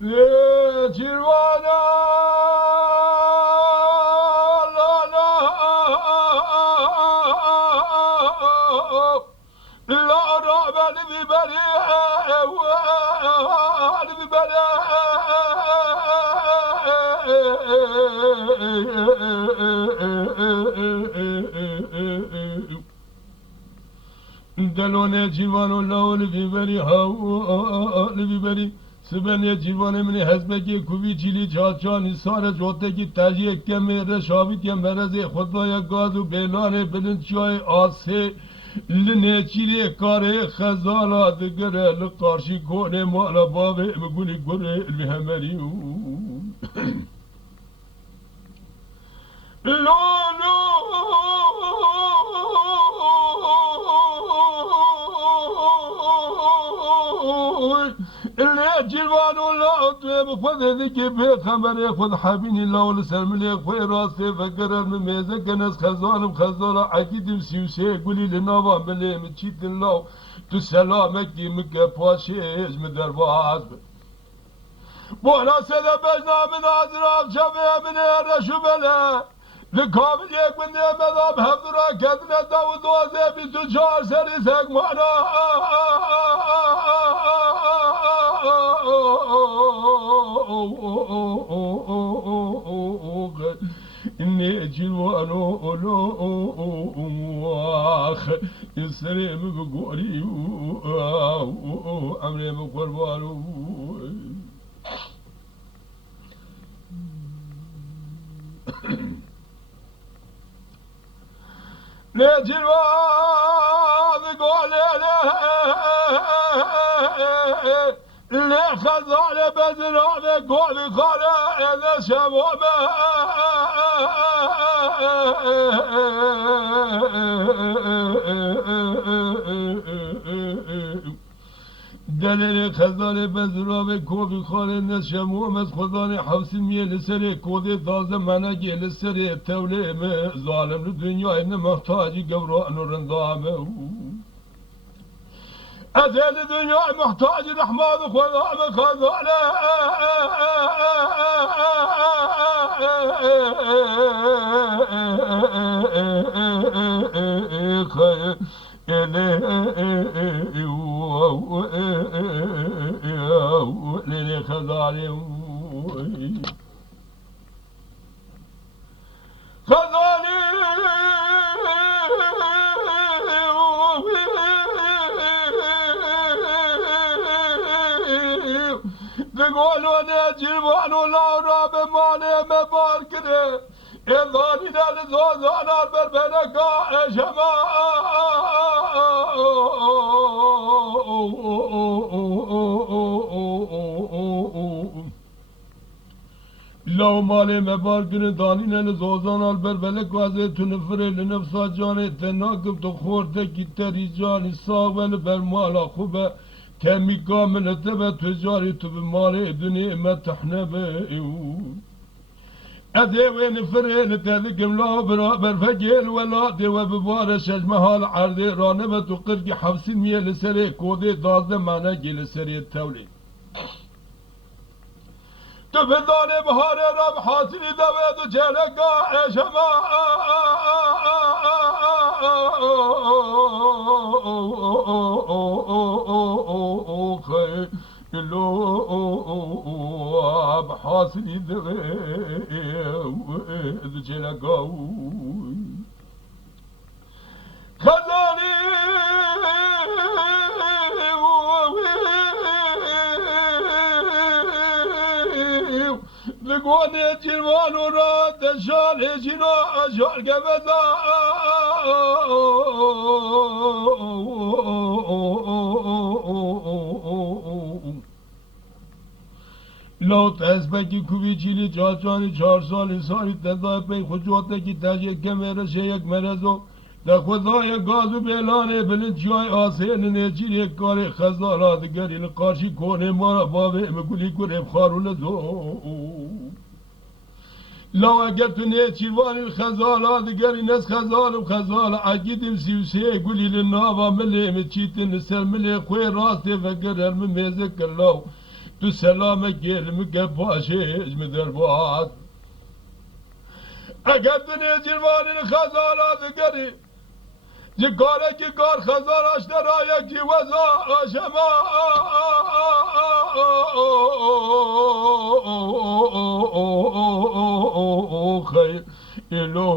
جیروانا لا لا لا رابع نبي بريء نبي بريء دلونه جیوانو لاول بیبری ها بیبری سبنی جیوان منی حزبکی کوبی چیلی چاچانی سار جوته کی تجیه کم رشابی که مرز خدای گازو بیلان بلند چای آسه لنه چیلی کاره خزالا دگره لقارشی کنه مالا بابه بگونی گره الهمریو لولو اللي جلوان ولا بخذ ذيك بخبر ياخذ حابين الله ولا سلم لي خوي راسي فكر من ميزه كنس خزان بخزانه عقيد مسيوسي قولي لنا بلي متشيت الله تسلامك ديمك باشيز مدرباز بولا سيدا بجنا من عزراب شبيه من رشو بلا لكامل يك من مذاب هفدرا كدنا داود وزي بتجار سريسك معنا إني جلوانو أولو واخ يسري بقوري أمري بقربانو لجلوان قولي اللي خزانة بزرانة قولي خانة إذا شبابه دلیل خزانه بزرامه کوبی خانه نشموم از خدانه حفظی میه لسره کوده دازه منگی لسره توله ام ظالم دنیای محتاجی گوران و رندامه از اهل دنیای محتاجی رحمان خدا بخزانه للي خذالي خذالي تقولوا نجيبون ولا راب ماني مباركني إذاني للزوزان البربنكا إشما لو مالي مباركني دانين للزوزان البربنك وزي تنفر لنفسا جاني تناكب تخورتك تريجاني صاغن برمالا خوبة كمي كامل تبا تجاري تبمالي دنيا ما تحنبه أدي وين فرين تذكم لا برابر فجيل ولا دي وببارش أجمها العرضي رانبة وقرق حفصين مية لسري كودي دازة معنا جي لسري التولي تفضاني بهاري رب حاصلي دويد وجهلقا عشما لو بحاصلي دويد وجهلقا خزاني لقوني جلوان وراد الشال هجنا أشعر قبضا لو تسبکی کوبی چیلی چاچانی 4 سالی سالی تدای پی خجوته کی تجیه کمیرش یک مرزو در خدای گازو بیلانه بلند جای آسین نیچیری کاری خزارات گری لقارشی کنه مارا بابه مگولی کنه بخارون دو لو اگر تو نیچیوانی الخزالات گری نس خزالم خزال عقیدم سیوسه گولی لنابا ملی مچیتن سر ملی خوی راسته فکر هرم میزه کلاو تو سلام گرم که باشش مدر باز اگر دنیا جروانی خزانات گری جگاره که کار خزانش در آیا کی وزا آشما خیر الو